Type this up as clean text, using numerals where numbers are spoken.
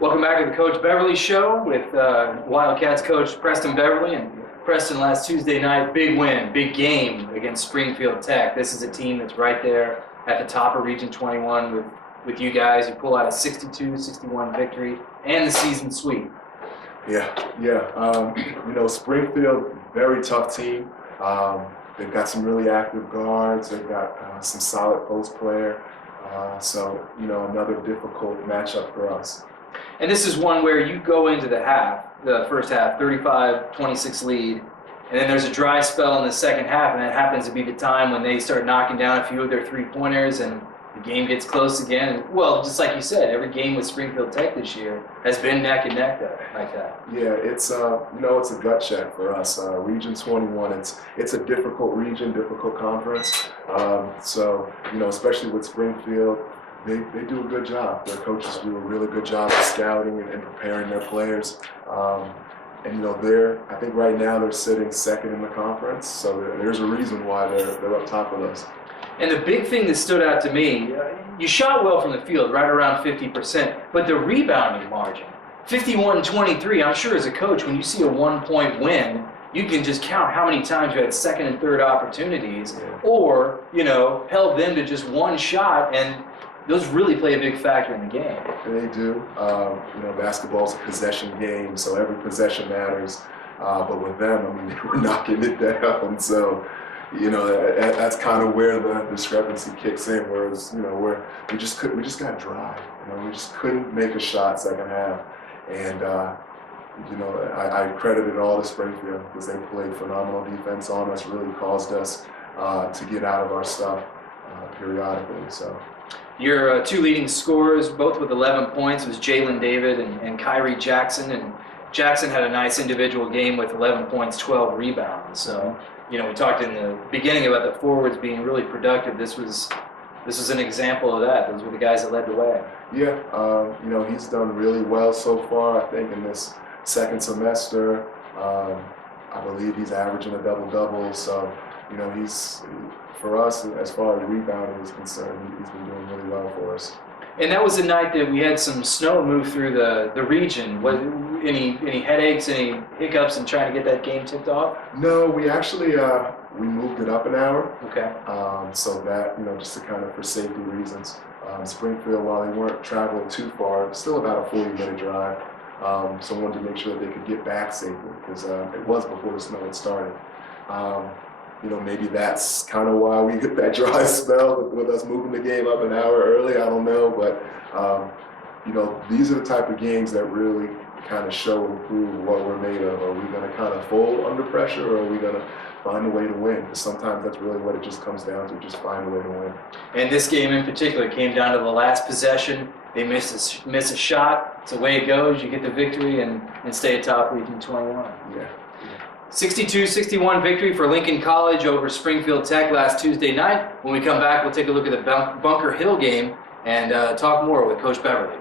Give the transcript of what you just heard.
Welcome back to the Coach Beverly Show with Wildcats coach Preston Beverly. And Preston, last Tuesday night, big win, big game against Springfield Tech. This is a team that's right there at the top of Region 21 with you guys. You pull out a 62-61 victory and the season sweep. Yeah. Springfield, very tough team. They've got some really active guards. They've got some solid post player. Another difficult matchup for us. And this is one where you go into the first half, 35-26 lead, and then there's a dry spell in the second half, and that happens to be the time when they start knocking down a few of their three-pointers, and the game gets close again. And, well, just like you said, every game with Springfield Tech this year has been neck and neck like that. Yeah, it's a gut check for us. Region 21, it's a difficult region, difficult conference. Especially with Springfield, they do a good job. Their coaches do a really good job of scouting and preparing their players. I think right now they're sitting second in the conference, so there's a reason why they're up top of us. And the big thing that stood out to me, you shot well from the field, right around 50%, but the rebounding margin, 51-23, I'm sure as a coach, when you see a 1-point win, you can just count how many times you had second and third opportunities, or, held them to just one shot, and those really play a big factor in the game. They do. Basketball's a possession game, so every possession matters. But with them, we're knocking it down. So, that's kind of where the discrepancy kicks in. Whereas, we just got dry. We just couldn't make a shot second half. And I credit it all to Springfield because they played phenomenal defense on us. Really caused us to get out of our stuff periodically. So. Your two leading scorers, both with 11 points, was Jalen David and Kyrie Jackson. And Jackson had a nice individual game with 11 points, 12 rebounds. So, we talked in the beginning about the forwards being really productive. This was an example of that. Those were the guys that led the way. Yeah, he's done really well so far, I think, in this second semester. I believe he's averaging a double-double. So, for us, as far as rebounding is concerned, he's been doing really well for us. And that was the night that we had some snow move through the region. Was any headaches, any hiccups in trying to get that game tipped off? No, we actually we moved it up an hour. Okay. So that just to kind of for safety reasons. Springfield, while they weren't traveling too far, still about a 40-minute drive. So I wanted to make sure that they could get back safely because it was before the snow had started. Maybe that's kind of why we get that dry spell with us moving the game up an hour early. I don't know, but these are the type of games that really kind of show and prove what we're made of. Are we going to kind of fold under pressure, or are we going to find a way to win? Because sometimes that's really what it just comes down to, just find a way to win. And this game in particular came down to the last possession. They miss a shot. It's the way it goes. You get the victory and stay atop Region 21. Yeah. 62-61 victory for Lincoln College over Springfield Tech last Tuesday night. When we come back, we'll take a look at the Bunker Hill game and talk more with Coach Beverly.